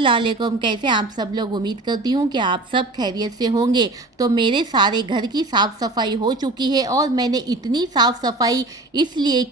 अस्सलाम वालेकुम। कैसे आप सब लोग? उम्मीद करती हूँ कि आप सब खैरियत से होंगे। तो मेरे सारे घर की साफ़ सफाई हो चुकी है और मैंने इतनी साफ़ सफाई इसलिए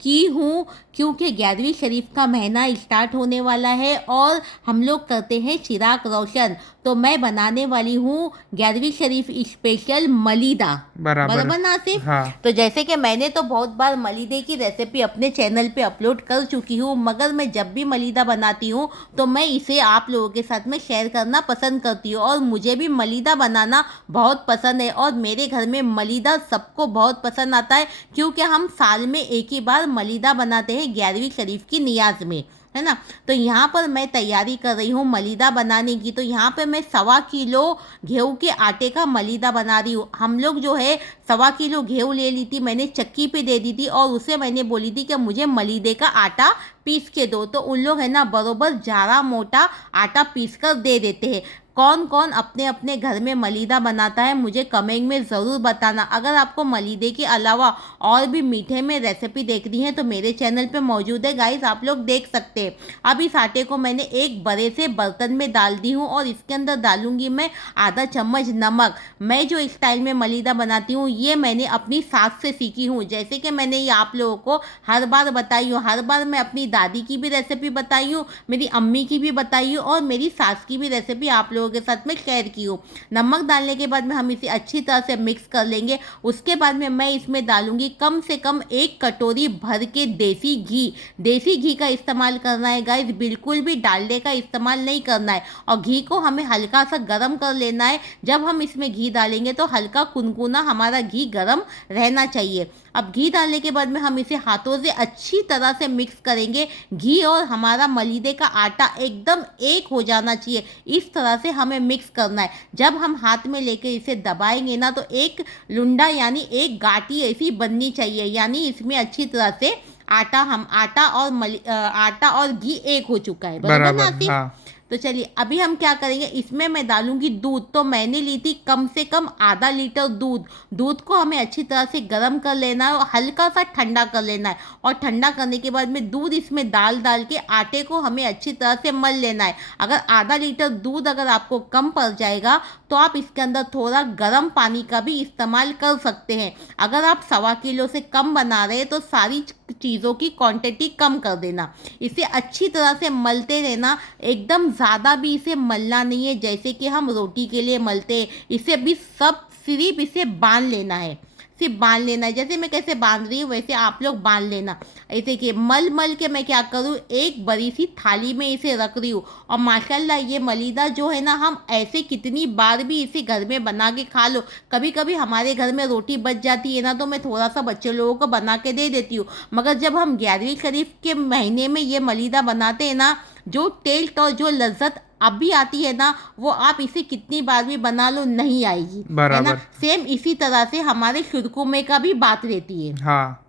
की हूँ क्योंकि 11वीं शरीफ का महीना स्टार्ट होने वाला है और हम लोग करते हैं चिराग रोशन। तो मैं बनाने वाली हूँ 11वीं शरीफ स्पेशल मलीदा। बराबर। बराबर ना आसिफ? हाँ। तो जैसे कि मैंने तो बहुत बार मलीदे की रेसिपी अपने चैनल पे अपलोड कर चुकी हूँ, मगर मैं जब भी मलीदा बनाती हूँ तो मैं इसे आप लोगों के साथ में शेयर करना पसंद करती हूँ। और मुझे भी मलीदा बनाना बहुत पसंद है और मेरे घर में मलीदा सबको बहुत पसंद आता है क्योंकि हम साल में एक ही बार मलीदा बनाते हैं 11वीं शरीफ की नियाज में, है ना। तो यहाँ पर मैं तैयारी कर रही हूँ मलीदा बनाने की। तो यहाँ पे मैं 1.25 किलो गेहूँ के आटे का मलीदा बना रही हूँ। हम लोग जो है 1.25 किलो गेहूँ ले ली थी, मैंने चक्की पे दे दी थी और उसे मैंने बोली थी कि मुझे मलीदे का आटा पीस के दो। तो उन लोग है ना बरोबर ज़्यादा मोटा आटा पीस कर दे देते हैं। कौन कौन अपने अपने घर में मलीदा बनाता है मुझे कमेंट में ज़रूर बताना। अगर आपको मलीदे के अलावा और भी मीठे में रेसिपी देखनी है तो मेरे चैनल पे मौजूद है गाइस, आप लोग देख सकते हैं। अब इस आटे को मैंने एक बड़े से बर्तन में डाल दी हूँ और इसके अंदर डालूंगी मैं आधा चम्मच नमक। मैं जो स्टाइल में मलीदा बनाती हूँ ये मैंने अपनी सास से सीखी हूँ। जैसे कि मैंने ये आप लोगों को हर बार बताई हूँ, हर बार मैं अपनी दादी की भी रेसिपी बताई हूँ, मेरी अम्मी की भी बताई हूँ और मेरी सास की भी रेसिपी आप लोगों के साथ में शेयर की हूँ। नमक डालने के बाद में हम इसे अच्छी तरह से मिक्स कर लेंगे। उसके बाद में मैं इसमें डालूंगी कम से कम 1 कटोरी भर के देसी घी। देसी घी का इस्तेमाल करना है गाइस, बिल्कुल भी डालडे का इस्तेमाल नहीं करना है। और घी को हमें हल्का सा गर्म कर लेना है। जब हम इसमें घी डालेंगे तो हल्का कुनकुना हमारा घी गर्म रहना चाहिए। अब घी डालने के बाद में हम इसे हाथों से अच्छी तरह से मिक्स करेंगे। घी और हमारा मलीदे का आटा एकदम एक हो जाना चाहिए, इस तरह से हमें मिक्स करना है। जब हम हाथ में लेके इसे दबाएंगे ना तो एक लुंडा यानी एक गाठी ऐसी बननी चाहिए, यानी इसमें अच्छी तरह से आटा और घी एक हो चुका है। बराबर ना बराबर। आसिफ? हाँ। तो चलिए अभी हम क्या करेंगे, इसमें मैं डालूंगी दूध। तो मैंने ली थी कम से कम आधा लीटर दूध। दूध को हमें अच्छी तरह से गर्म कर लेना है और हल्का सा ठंडा कर लेना है। और ठंडा करने के बाद में दूध इसमें डाल के आटे को हमें अच्छी तरह से मल लेना है। अगर आधा लीटर दूध अगर आपको कम पड़ जाएगा तो आप इसके अंदर थोड़ा गर्म पानी का भी इस्तेमाल कर सकते हैं। अगर आप 1.25 किलो से कम बना रहे हैं तो सारी चीज़ों की क्वांटिटी कम कर देना। इसे अच्छी तरह से मलते रहना, एकदम ज़्यादा भी इसे मलना नहीं है जैसे कि हम रोटी के लिए मलते हैं। इसे भी सब सिर्फ इसे बांध लेना है, सिर्फ बांध लेना है। जैसे मैं कैसे बांध रही हूँ वैसे आप लोग बांध लेना। ऐसे कि मल के मैं क्या करूँ, एक बड़ी सी थाली में इसे रख रही हूँ। और माशाल्लाह ये मलीदा जो है ना, हम ऐसे कितनी बार भी इसे घर में बना के खा लो। कभी कभी हमारे घर में रोटी बच जाती है ना तो मैं थोड़ा सा बच्चे लोगों को बना के दे देती हूँ। मगर जब हम 11वीं शरीफ के महीने में ये मलीदा बनाते हैं ना, जो टेस्ट और जो लज्जत अभी आती है ना, वो आप इसे कितनी बार भी बना लो नहीं आएगी, है ना। बराबर। सेम इसी तरह से हमारे शुरकुमे का भी बात रहती है। हाँ।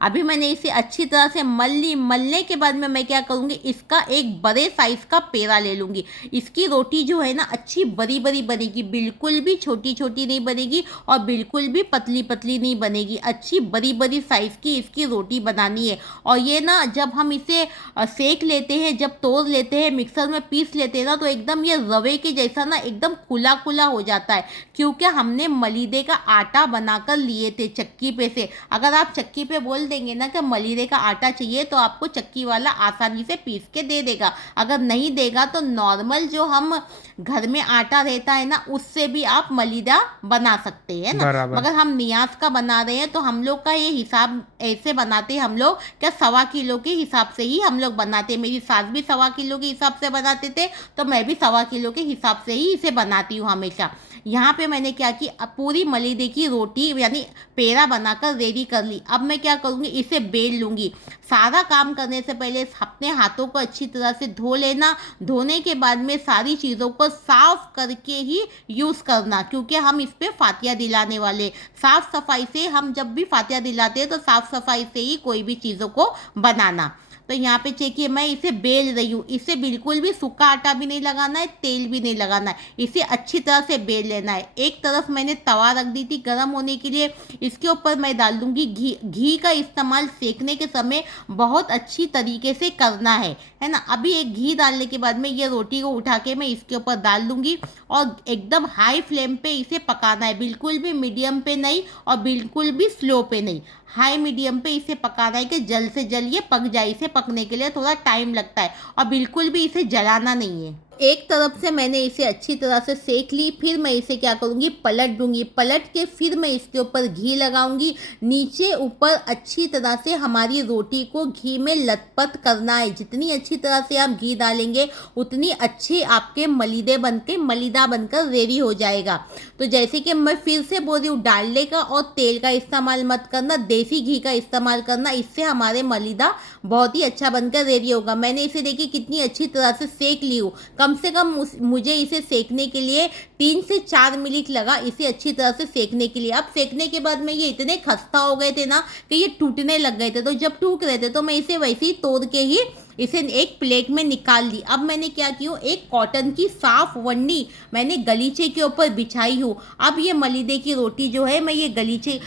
अभी मैंने इसे अच्छी तरह से मलने के बाद में मैं क्या करूँगी, इसका एक बड़े साइज़ का पेड़ा ले लूँगी। इसकी रोटी जो है ना अच्छी बड़ी बड़ी बनेगी, बिल्कुल भी छोटी छोटी नहीं बनेगी और बिल्कुल भी पतली पतली नहीं बनेगी। अच्छी बड़ी बड़ी साइज़ की इसकी रोटी बनानी है। और ये ना जब हम इसे सेक लेते हैं, जब तोड़ लेते हैं, मिक्सर में पीस लेते हैं ना, तो एकदम ये रवे के जैसा ना एकदम खुला खुला हो जाता है क्योंकि हमने मलीदे का आटा बनाकर लिए थे चक्की पे से। अगर आप चक्की पे बोल देंगे ना कि मलीदे का आटा चाहिए तो आपको चक्की वाला आसानी से पीस के दे देगा। अगर नहीं देगा तो नॉर्मल जो हम घर में आटा रहता है ना उससे भी आप मलीदा बना सकते हैं ना। बराबर। मगर हम नियाज का बना रहे हैं तो हम लोग का ये हिसाब ऐसे बनाते हैं, हम लोग क्या 1.25 किलो के हिसाब से ही हम लोग बनाते हैं। मेरी सास भी 1.25 किलो के हिसाब से बनाते थे तो मैं भी 1.25 किलो के हिसाब से ही इसे बनाती हूँ हमेशा। यहाँ पे मैंने क्या की, पूरी मलीदे की रोटी यानी पेड़ा बनाकर रेडी कर ली। अब मैं क्या करूँगी, इसे बेल लूँगी। सारा काम करने से पहले अपने हाथों को अच्छी तरह से धो लेना। धोने के बाद में सारी चीज़ों को साफ करके ही यूज़ करना क्योंकि हम इस पर फातिया दिलाने वाले। साफ सफाई से हम जब भी फातिया दिलाते हैं तो साफ सफाई से ही कोई भी चीज़ों को बनाना। तो यहाँ पे चेकिए मैं इसे बेल रही हूँ। इसे बिल्कुल भी सूखा आटा भी नहीं लगाना है, तेल भी नहीं लगाना है, इसे अच्छी तरह से बेल लेना है। एक तरफ मैंने तवा रख दी थी गर्म होने के लिए, इसके ऊपर मैं डाल दूंगी घी। घी का इस्तेमाल सेकने के समय बहुत अच्छी तरीके से करना है है ना। अभी एक घी डालने के बाद में ये रोटी को उठा के मैं इसके ऊपर डाल दूंगी और एकदम हाई फ्लेम पे इसे पकाना है, बिल्कुल भी मीडियम पे नहीं और बिल्कुल भी स्लो पे नहीं, हाई मीडियम पे इसे पकाना है कि जल्द से जल्द ये पक जाए। इसे पकने के लिए थोड़ा टाइम लगता है और बिल्कुल भी इसे जलाना नहीं है। एक तरफ से मैंने इसे अच्छी तरह से सेक ली, फिर मैं इसे क्या करूँगी, पलट दूंगी। पलट के फिर मैं इसके ऊपर घी लगाऊंगी। नीचे ऊपर अच्छी तरह से हमारी रोटी को घी में लथपथ करना है। जितनी अच्छी तरह से आप घी डालेंगे उतनी अच्छी आपके मलीदा बनकर रेडी हो जाएगा। तो जैसे कि मैं फिर से बोल रही हूँ, डालडे का और तेल का इस्तेमाल मत करना, देसी घी का इस्तेमाल करना। इससे हमारे मलीदा बहुत ही अच्छा बनकर रेडी होगा। मैंने इसे देखिए कितनी अच्छी तरह से सेक ली हूँ। कम से कम मुझे इसे सेकने के लिए 3 से 4 मिनट लगा, इसे अच्छी तरह से सेकने के लिए। अब सेकने के बाद में ये इतने खस्ता हो गए थे ना कि ये टूटने लग गए थे। तो जब टूट रहे थे तो मैं इसे वैसे ही तोड़ के ही इसे एक प्लेट में निकाल ली। अब मैंने क्या किया, एक कॉटन की साफ वन्नी मैंने गलीचे के ऊपर बिछाई हूँ। अब ये मलीदे की रोटी जो है मैं ये गलीचे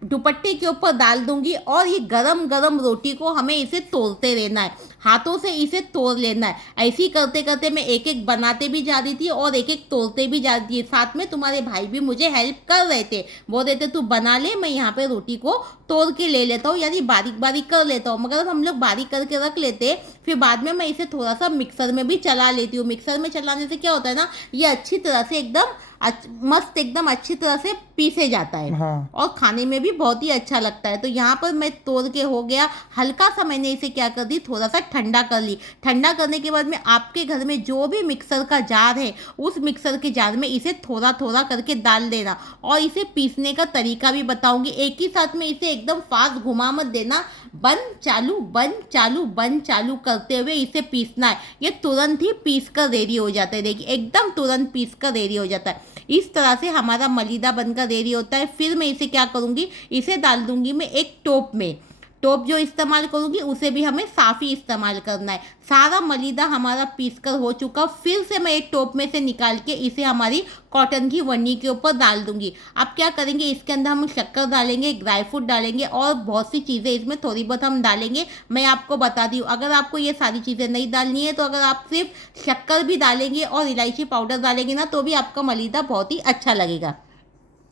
दुपट्टे के ऊपर डाल दूंगी और ये गरम गरम रोटी को हमें इसे तोड़ते रहना है, हाथों से इसे तोड़ लेना है। ऐसे ही करते करते मैं एक एक बनाते भी जा रही थी और एक एक तोड़ते भी जा रही थी। साथ में तुम्हारे भाई भी मुझे हेल्प कर रहे थे, बोल रहे थे तू बना ले, मैं यहाँ पे रोटी को तोड़ के ले लेता हूँ, यानी बारीक बारीक कर लेता हूँ। मगर हम लोग बारीक करके रख लेते, फिर बाद में मैं इसे थोड़ा सा मिक्सर में भी चला लेती हूँ। मिक्सर में चलाने से क्या होता है ना, ये अच्छी तरह से एकदम मस्त एकदम अच्छी तरह से पीसे जाता है। हाँ। और खाने में भी बहुत ही अच्छा लगता है। तो यहाँ पर मैं तोड़ के हो गया, हल्का सा मैंने इसे क्या कर दी, थोड़ा सा ठंडा कर ली। ठंडा करने के बाद में आपके घर में जो भी मिक्सर का जार है उस मिक्सर के जार में इसे थोड़ा थोड़ा करके डाल देना और इसे पीसने का तरीका भी बताऊंगी। एक ही साथ में इसे एकदम फास्ट घुमा मत देना, बंद चालू बंद चालू बंद चालू करते हुए इसे पीसना है। ये तुरंत ही पीस कर रेडी हो जाता है, देखिए एकदम तुरंत पीस कर रेडी हो जाता है। इस तरह से हमारा मलीदा बनकर रेडी होता है। फिर मैं इसे क्या करूँगी, इसे डाल दूंगी मैं एक टोप में। टोप जो इस्तेमाल करूँगी उसे भी हमें साफ़ ही इस्तेमाल करना है। सारा मलीदा हमारा पीस कर हो चुका, फिर से मैं एक टोप में से निकाल के इसे हमारी कॉटन की वन्नी के ऊपर डाल दूंगी। अब क्या करेंगे, इसके अंदर हम शक्कर डालेंगे, ड्राई फ्रूट डालेंगे और बहुत सी चीज़ें इसमें थोड़ी बहुत हम डालेंगे। मैं आपको बता दी हूँ, अगर आपको ये सारी चीज़ें नहीं डालनी है तो अगर आप सिर्फ शक्कर भी डालेंगे और इलायची पाउडर डालेंगे ना तो भी आपका मलीदा बहुत ही अच्छा लगेगा।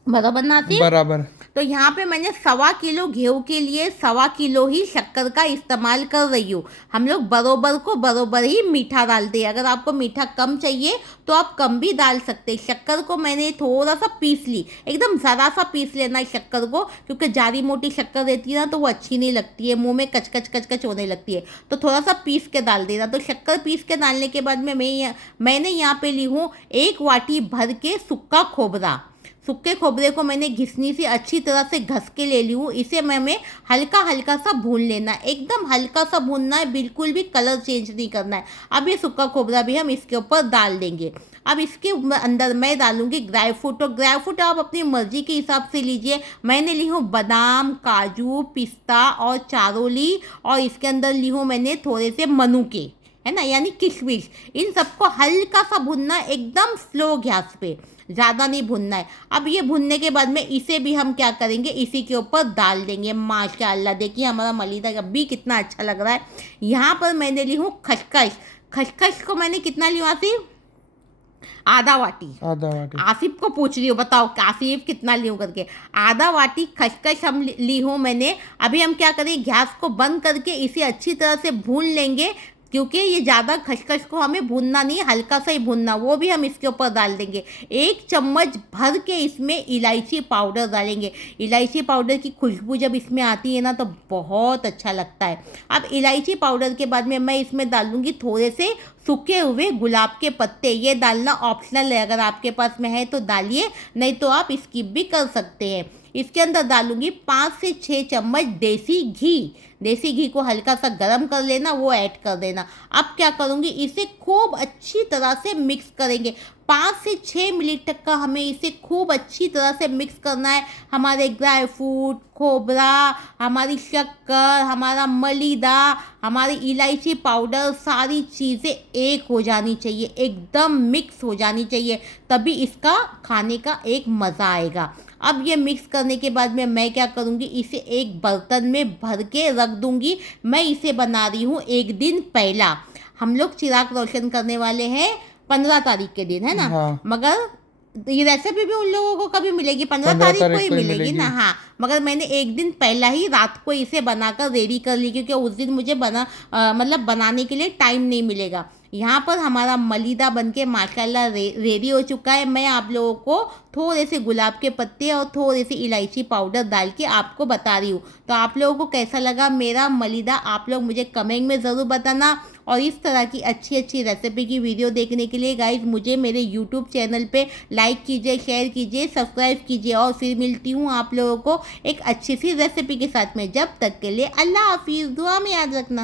बराबर नासिर? बराबर। तो यहाँ पे मैंने 1.25 किलो गेहूँ के लिए 1.25 किलो ही शक्कर का इस्तेमाल कर रही हूँ। हम लोग बरोबर ही मीठा डालते हैं। अगर आपको मीठा कम चाहिए तो आप कम भी डाल सकते हैं। शक्कर को मैंने थोड़ा सा पीस ली, एकदम ज़रा सा पीस लेना है शक्कर को, क्योंकि जारी मोटी शक्कर रहती है ना तो वो अच्छी नहीं लगती है, मुँह में कच होने लगती है। तो थोड़ा सा पीस के डाल देना। तो शक्कर पीस के डालने के बाद में मैंने यहाँ पे ली हूँ 1 वाटी भर के सूखा खोबरा। सूखे खोबरे को मैंने घिसनी से अच्छी तरह से घस के ले ली हूँ। इसे हमें हल्का हल्का सा भून लेना है, एकदम हल्का सा भूनना है, बिल्कुल भी कलर चेंज नहीं करना है। अब ये सूखा खोबरा भी हम इसके ऊपर डाल देंगे। अब इसके अंदर मैं डालूंगी ड्राई फ्रूट। और ड्राई फ्रूट आप अपनी मर्जी के हिसाब से लीजिए। मैंने ली हूँ बादाम, काजू, पिस्ता और चारोली, और इसके अंदर ली हूँ मैंने थोड़े से मनुके, है ना, यानी किशमिश। इन सबको हल्का सा भुनना, एकदम स्लो गैस पे, ज़्यादा नहीं भुनना है। अब ये भुनने के बाद में इसे भी हम क्या करेंगे, इसी के ऊपर डाल देंगे। माशाल्लाह देखिए हमारा मलीदा अभी कितना अच्छा लग रहा है। यहाँ पर मैंने ली हूँ खसखस। खसखस को मैंने कितना ली आसिफ? आधा वाटी। आसिफ को पूछ रही हूँ, बताओ आसिफ कितना ली हूँ करके। आधा वाटी खसखस हम ली हूँ मैंने। अभी हम क्या करें, गैस को बंद करके इसे अच्छी तरह से भून लेंगे, क्योंकि ये ज़्यादा खसखस को हमें भूनना नहीं, हल्का सा ही भूनना। वो भी हम इसके ऊपर डाल देंगे। 1 चम्मच भर के इसमें इलायची पाउडर डालेंगे। इलायची पाउडर की खुशबू जब इसमें आती है ना तो बहुत अच्छा लगता है। अब इलायची पाउडर के बाद में मैं इसमें डालूंगी थोड़े से सूखे हुए गुलाब के पत्ते। ये डालना ऑप्शनल है, अगर आपके पास में है तो डालिए, नहीं तो आप स्किप भी कर सकते हैं। इसके अंदर डालूंगी 5 से 6 चम्मच देसी घी। देसी घी को हल्का सा गरम कर लेना, वो ऐड कर देना। अब क्या करूँगी, इसे खूब अच्छी तरह से मिक्स करेंगे। 5 से 6 मिनट तक का हमें इसे खूब अच्छी तरह से मिक्स करना है। हमारे ड्राई फ्रूट, खोबरा, हमारी शक्कर, हमारा मलीदा, हमारी इलायची पाउडर, सारी चीज़ें एक हो जानी चाहिए, एकदम मिक्स हो जानी चाहिए, तभी इसका खाने का एक मज़ा आएगा। अब ये मिक्स करने के बाद में मैं क्या करूँगी, इसे एक बर्तन में भर के रख दूँगी। मैं इसे बना रही हूँ एक दिन पहला। हम लोग चिराग रोशन करने वाले हैं 15 तारीख के दिन, है ना। हाँ। मगर ये रेसिपी भी उन लोगों को कभी मिलेगी, 15 15 तारीख को ही को ही मिलेगी ना। हाँ, मगर मैंने एक दिन पहला ही रात को इसे बनाकर रेडी कर ली, क्योंकि उस दिन मुझे मतलब बनाने के लिए टाइम नहीं मिलेगा। यहाँ पर हमारा मलीदा बनके माशाल्लाह रेडी हो चुका है। मैं आप लोगों को थोड़े से गुलाब के पत्ते और थोड़े से इलायची पाउडर डाल के आपको बता रही हूँ। तो आप लोगों को कैसा लगा मेरा मलीदा, आप लोग मुझे कमेंट में ज़रूर बताना। और इस तरह की अच्छी अच्छी रेसिपी की वीडियो देखने के लिए गाइज मुझे मेरे यूट्यूब चैनल पे लाइक कीजिए, शेयर कीजिए, सब्सक्राइब कीजिए। और फिर मिलती हूँ आप लोगों को एक अच्छी सी रेसिपी के साथ में। जब तक के लिए अल्लाह हाफिज़, दुआ में याद रखना।